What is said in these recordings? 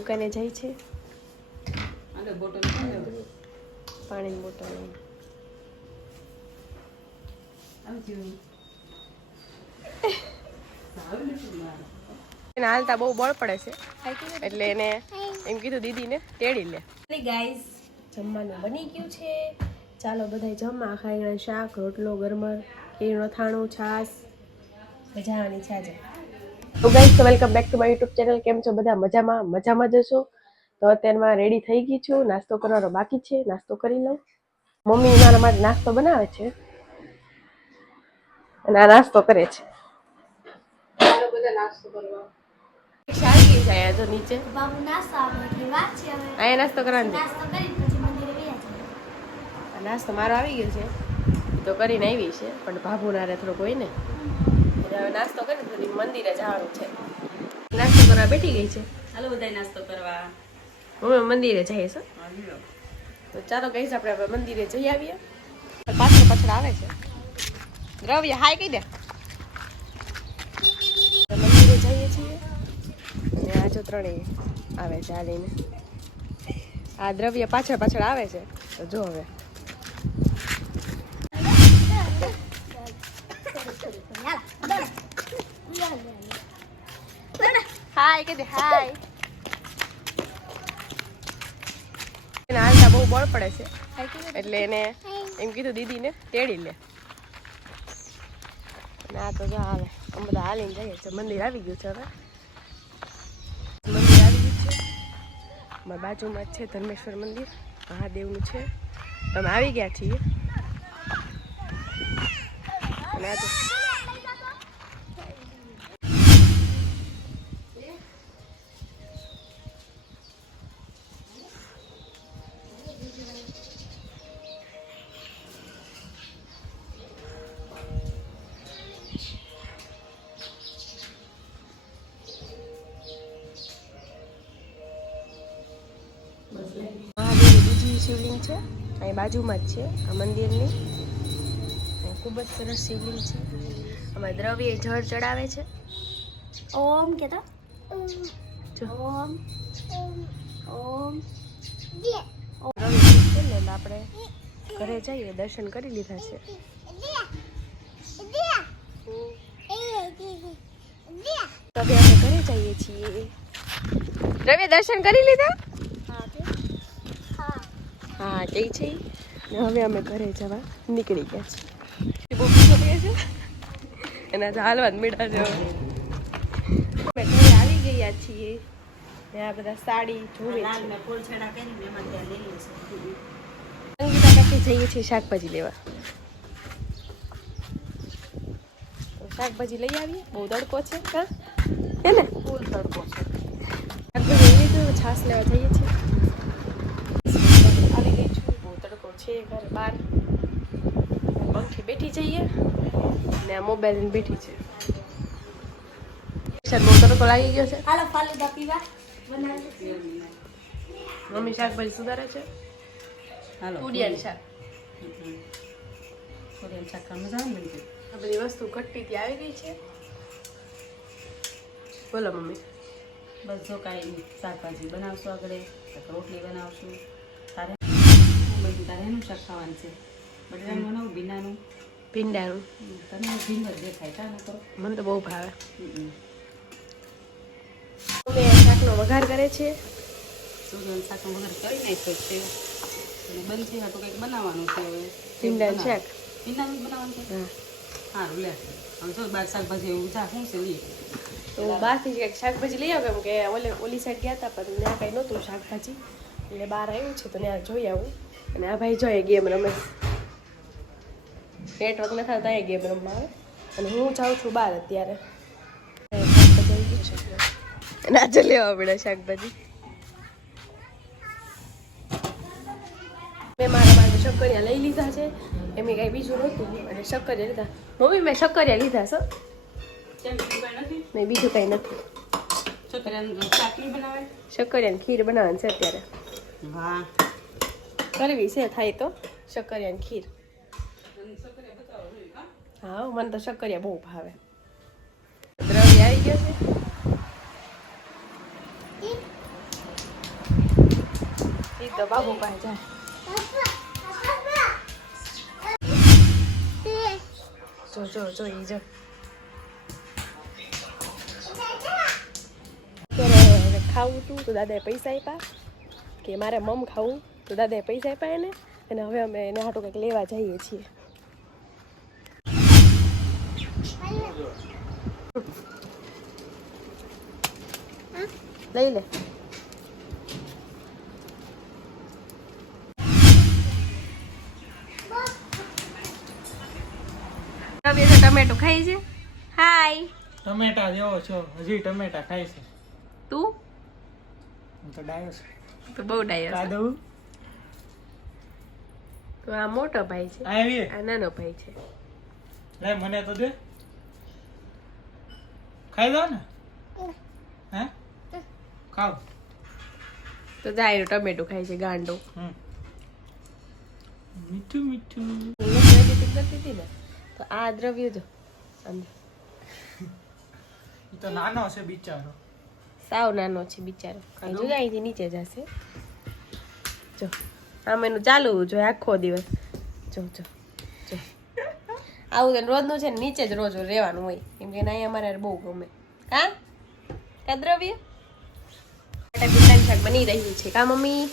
દુકાને જાય છે બોટલ પાણીની બોટલ એને હાલતા બહુ બળ પડે છે એટલે એને એમ કીધું દીદીને તેડી લે. ગાઈસ જમવાનું બની ગયું છે, ચાલો બધા જમવા. ખાઈ શાક રોટલો ગરમર કેળું અથાણું છાશ મજાની છે આજે. તો guys welcome back to my YouTube channel. કેમ છો બધા? મજામાં જશો? તો અત્યારમાં રેડી થઈ ગઈ છું, નાસ્તો કરવાનો બાકી છે, નાસ્તો કરી લઉં. મમ્મી મારા માટે નાસ્તો બનાવે છે અને આ નાસ્તો કરે છે. બધા નાસ્તો કરવા શાળી જાય તો નીચે બાબુ નાસ્તો આપે એટલે વાત છે. હવે આ નાસ્તો કરવાનો નાસ્તો કરી પછી મંદિરે ગયા છે. નાસ્તો મારો આવી ગયો છે તો કરીને આવી છે, પણ બાબુ નારે થોડોક હોય ને એટલે હવે નાસ્તો કરી પછી મંદિરે જવાનું છે. નાસ્તો કરવા બેઠી ગઈ છે. હાલો બધા નાસ્તો કરવા હું મંદિરે જઈશ. તો ચાલો ગઈશ આપણે હવે મંદિરે જઈ આવીએ. પાછળ આવે છે દ્રવ્ય. હાય કહી દે. મંદિરે જઈએ છીએ અને આ જો ત્રણેય આવે છે હાલીને. આ દ્રવ્ય પાછળ આવે છે તો જો હવે હાય કહી દે. હાય. એને હાલતા બહુ બળ પડે છે એટલે એને એમ કીધું દીદીને તેડી લે. ના તો જો આવે આમ બધા હાલીને જઈએ છે. મંદિર આવી ગયું છે. હવે મંદિર આવી ગયું છે. અમારા બાજુમાં જ છે ધર્મેશ્વર મંદિર, મહાદેવનું છે. તમે આવી ગયા છીએ અને આ તો મહાદેવની બીજી શિવલિંગ છે અહીં બાજુમાં જ છે આ મંદિરની. ખૂબ જ સરસ શિવલિંગ છે. આમાં દ્રવ્ય જળ ચડાવે છે. ઓમ કેતા ઓમ ઓમ એટલે આપણે ઘરે જઈએ દર્શન કરી લીધા છે. હવે આપણે ઘરે જઈએ છીએ. દ્રવ્ય દર્શન કરી લીધા? હા કઈ છે ને. હવે અમે ઘરે જવા નીકળી ગયા છીએ. બહુ પૂછો છે એના હાલવા મીઠા છે. અમે ઘરે આવી ગયા છીએ ને આ બધા સાડી જોવે છે. સંગીતા કાકી જઈએ છીએ શાકભાજી લેવા. શાકભાજી લઈ આવીએ. બહુ તડકો છે હા હે ને? ફૂલ તડકો છે. શાકભાજી લઈ લીધું. છાશ લેવા જઈએ છીએ. આવી ગઈ છું. બહુ તડકો છે ઘર બહાર. પંખી બેઠી જઈએ ને આ મોબાઈલ બેઠી છે. બહુ તડકો લાગી ગયો છે. હાલો ફાલુદા પીવા મમ્મી શાકભાજી સુધારે છે. હાલો ઉડિયાનું શાક. શાક મજા આવે ને. આ બધી વસ્તુ ઘટતી આવી ગઈ છે. બોલો મમ્મી. બસ જો કાંઈ શાકભાજી બનાવશું આગળ, રોટલી બનાવશું. તારે તારે એનું શાક ખાવાનું છે? બટાટાનું બનાવું ભીંડાનું? ભીંડાનું. તને ભીંડ જ દેખાય કા ન કરો? મને તો બહુ ભાવે. અમે શાકનો વઘાર કરે છે. સુગંધ શાકનો વઘાર કરી નાખ્યો છે અને બનશે તો કંઈક બનાવવાનું છે. હવે ભીંડાનું શાક. ભીંડાનું બનાવવાનું છે. હા સારું લે. હવે જો બાર શાકભાજી એવું જા શું છે લઈએ તો બહારથી કંઈક શાકભાજી લઈ આવું કેમ કે ઓલી સાઈડ ગયા હતા પણ ત્યાં કંઈ નહોતું શાકભાજી એટલે બહાર આવ્યું છે તો ત્યાં જોઈ આવું. અને આ ભાઈ જોઈએ ગેમ રમે. નેટવર્ક નથી આવતા એ ગેમ રમવા આવે અને હું જાઉં છું બહાર અત્યારે. અને આજે લેવા પડે શાકભાજી. મેં મારા માટે શક્કરિયા લઈ લીધા છે. એમ કાંઈ બીજું નહોતું અને શક્કરિયા લીધા. મમ્મી મેં શક્કરિયા લીધા છે. નહીં બીજું કાંઈ નથી. શક્કરિયાની ખીર બનાવવાની છે અત્યારે. વાહ કરવી છે થાય તો શક્કરિયાની ખીર. હા મને તો શક્કરિયા બહુ ભાવે. દ્રવ્ય આવી ગયો છે. તો બાબુ પાસે જાય. જો ઈ જો અત્યારે ખાવું તું તો દાદાએ પૈસા આપ્યા કે મારે મમ ખાવું તો દાદાએ પૈસા આપ્યા એને અને હવે અમે એને હાટું કંઈક લેવા જઈએ છીએ. લઈ લે. ટમેટો ખાઈ છે. હાય ટમેટા જેવો છો, હજી ટમેટા ખાય છે. તું હું તો ડાયો છું. તો બહુ ડાયો છે. કાદવ તો આ મોટો ભાઈ છે, આવી આ નાનો ભાઈ છે. લે મને તો દે, ખાઈ દો ને. હે ખાવ. તો જાય ટમેટો ખાય છે ગાંડો. મીઠું મીઠું. એડિટિંગ કરતી હતી ને તો આ દ્રવ્ય જો અંદર ઈ તો નાનો છે બિચારો. સાવ નાનો છે બિચારો. જો અહીંથી નીચે જશે. જો આમ એનું ચાલુ જોઈએ આખો દિવસ. જો આવું તો રોજનું છે ને નીચે જ રોજ રહેવાનું હોય કેમ કે અહીંયા અમારે બહુ ગમે. કા દ્રવ્ય બટાકાનું શાક બની રહ્યું છે. કા મમ્મી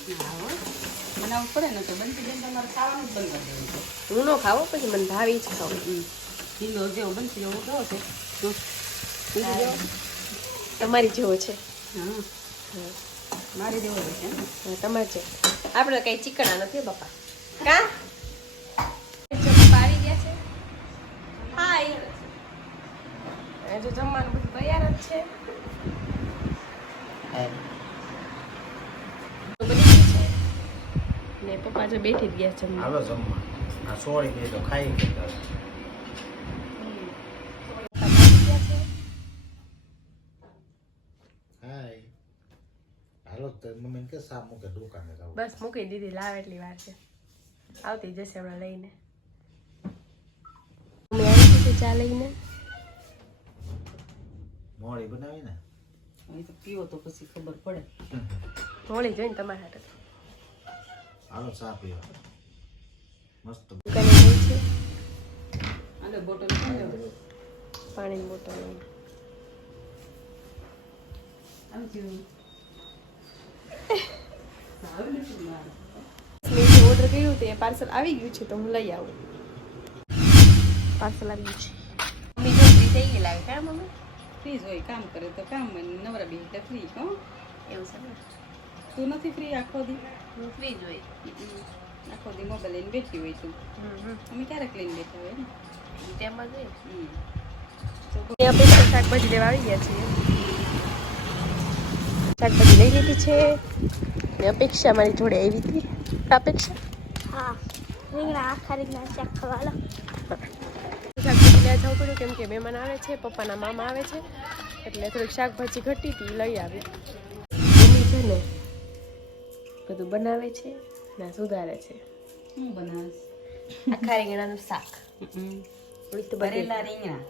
બનાવવું પડે ને તો બનતી બેન તમારે ખાવાનું જ બંધ કરી દેવું છે. હું ન ખાવો પછી મને ભાવી જ ખાવું. ઢીલો જેવો બનશે એવો કેવો છે જો તમારી જેવો છે. હા મારી જેવો છે ને. તમારે છે. આપણે કઈ ચીકણા નથી બાપા. કા પપ્પા આવી ગયા છે. હાય જો જમવાનું બધું તૈયાર જ છે. બની ગયું છે ને પપ્પા જો બેઠી જ ગયા છે જમવા. હાલો જમવા. આ સોળી ગઈ તો ખાઈ ગયા. હાય. હાલો તો મમ્મી કે સા મૂકે દુકાને જાવ. બસ મૂકી દીધી. લાવ એટલી વાર છે. આવતી જશે હમણાં લઈને. મમ્મી આવી છે ચા લઈને. મોળી બનાવી ને. અહીં તો પીવો તો પછી ખબર પડે. મોડી જોઈને તમારા હાટે હાલો ચા પીવા. મસ્ત. દુકાને ગઈ છે. આલે બોટલ ખાયો પાણીની બોટલ લઈને. આવી ગયું મેં જે ઓર્ડર કર્યું તે પાર્સલ આવી ગયું છે તો હું લઈ આવું. પાર્સલ આવી ગયું છે. મમ્મી જો ફ્રી થઈ ગઈ લાગે. કા મમ્મી ફ્રી હોય કામ કરે તો કામ નવરા બી એટલે ફ્રી હો. એવું છે ને. તું નથી ફ્રી આખો દી? હું ફ્રી જ હોય. આખો દી મોબાઈલ લઈને બેઠી હોય તું. અમે ક્યારેક લઈને બેઠા હોય ને. તેમાં જોઈએ. હમ. શાકભાજી લેવા આવી ગયા છીએ. શાકભાજી લઈ લીધી છે ને અપેક્ષા મારી જોડે આવી હતી. અપેક્ષા હા રીંગણા આખા રીંગણા શાક ખાવાલા. શાકભાજી લેવા જવું પડ્યું કેમ કે મહેમાન આવે છે. પપ્પાના મામા આવે છે એટલે થોડીક શાકભાજી ઘટી હતી લઈ આવી. મમ્મી છે ને બધું બનાવે છે ને સુધારે છે. શું બનાવીશ? આખા રીંગણાનું શાક. ભરેલા રીંગણા.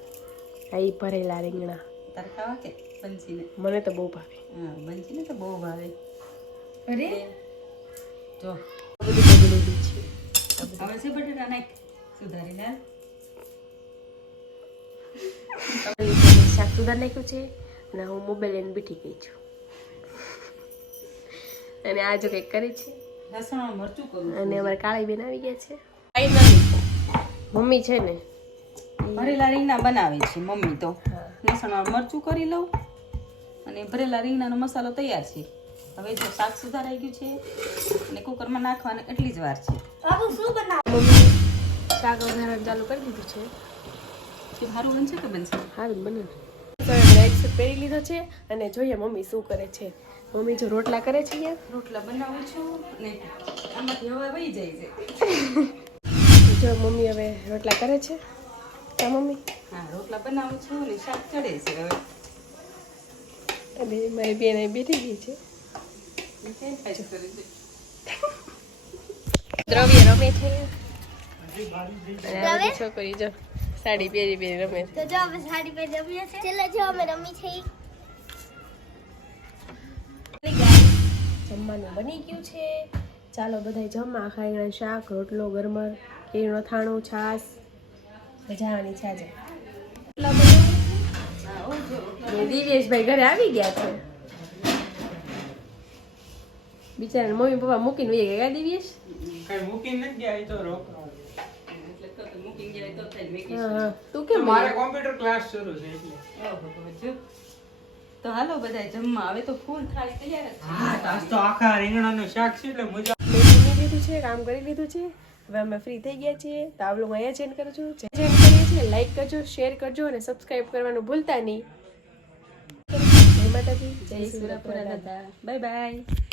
હા ઈ ભરેલા રીંગણા તારે ખાવા કે બંસીને? મને તો બહુ ભાવે. હા બંસીને તો બહુ ભાવે. અરે જો બધું બધું લીધું છે. હવે છે બટેટા નાખ સુધારી લે. શાક સુધાર નાખ્યું છે અને હું મોબાઈલ લઈને બેઠી ગઈ છું અને આ જો કંઈક કરી છે. લસણ મરચું કરું અને અમારે કાળી બેન આવી ગયા છે. ફાઇનલી મમ્મી છે ને ભરેલા રીંગણા બનાવે છે મમ્મી તો. હા. લસણ મરચું કરી લઉં અને ભરેલા રીંગણાનો મસાલો તૈયાર છે. હવે જો શાક સુધારાઈ ગયું છે અને કુકરમાં નાખવાની એટલી જ વાર છે. બાબુ શું બનાવ? મમ્મી શાક વઘારવાનું ચાલુ કરી દીધું છે. કે સારું બનશે કે બનશે? સારું બને ને. રાઈટ સૂટ પહેરી લીધો છે અને જોઈએ મમ્મી શું કરે છે. મમ્મી જો રોટલા કરે છે યાર. રોટલા બનાવું છું અને આમાંથી હવા વહી જાય છે. જો મમ્મી હવે રોટલા કરે છે. કા મમ્મી? હા રોટલા બનાવું છું અને શાક ચડે છે હવે. અને મારી બેન અહીં બેઠી ગઈ છે. દ્રવ્ય રમે છે અને આ બધી છોકરી જો સાડી પહેરી પહેરી રમે છે. તો જો અમે સાડી પહેરી રમીએ છે. ચલો જો અમે રમી છે. જમવાનું બની ગયું છે. ચાલો બધાય જમવા ખાઈ શાક રોટલો ગરમર કેરીનો થાણું છાશ મજા આવવાની છે આજે દિવ્યેશભાઈ ઘરે આવી ગયા છે બિચારા મમ્મી પપ્પા મૂકીને વહી ગયા દિવ્યેશ કઈ મૂકીને નથી ગયા, એ તો રોકડો. મૂકી ગયા તો થાય મેં હા તું કેમ મારે કોમ્પ્યુટર ક્લાસ શરૂ છે એટલે. તો હાલો બધા જમવા હવે તો ફૂલ થાળી તૈયાર જ છે. હા, આજ તો આખા રીંગણાનું શાક છે એટલે મજા. મેં જમી લીધું છે કામ કરી લીધું છે હવે અમે ફ્રી થઈ ગયા છીએ તો આ લોકો અહીંયા ચેન્જ કરજો ચેન્જ કરીએ છીએ લાઈક કરજો શેર કરજો અને સબસ્ક્રાઇબ કરવાનું ભૂલતા નહીં જય માતાજી જય સુરપુરા દાદા, બાય બાય.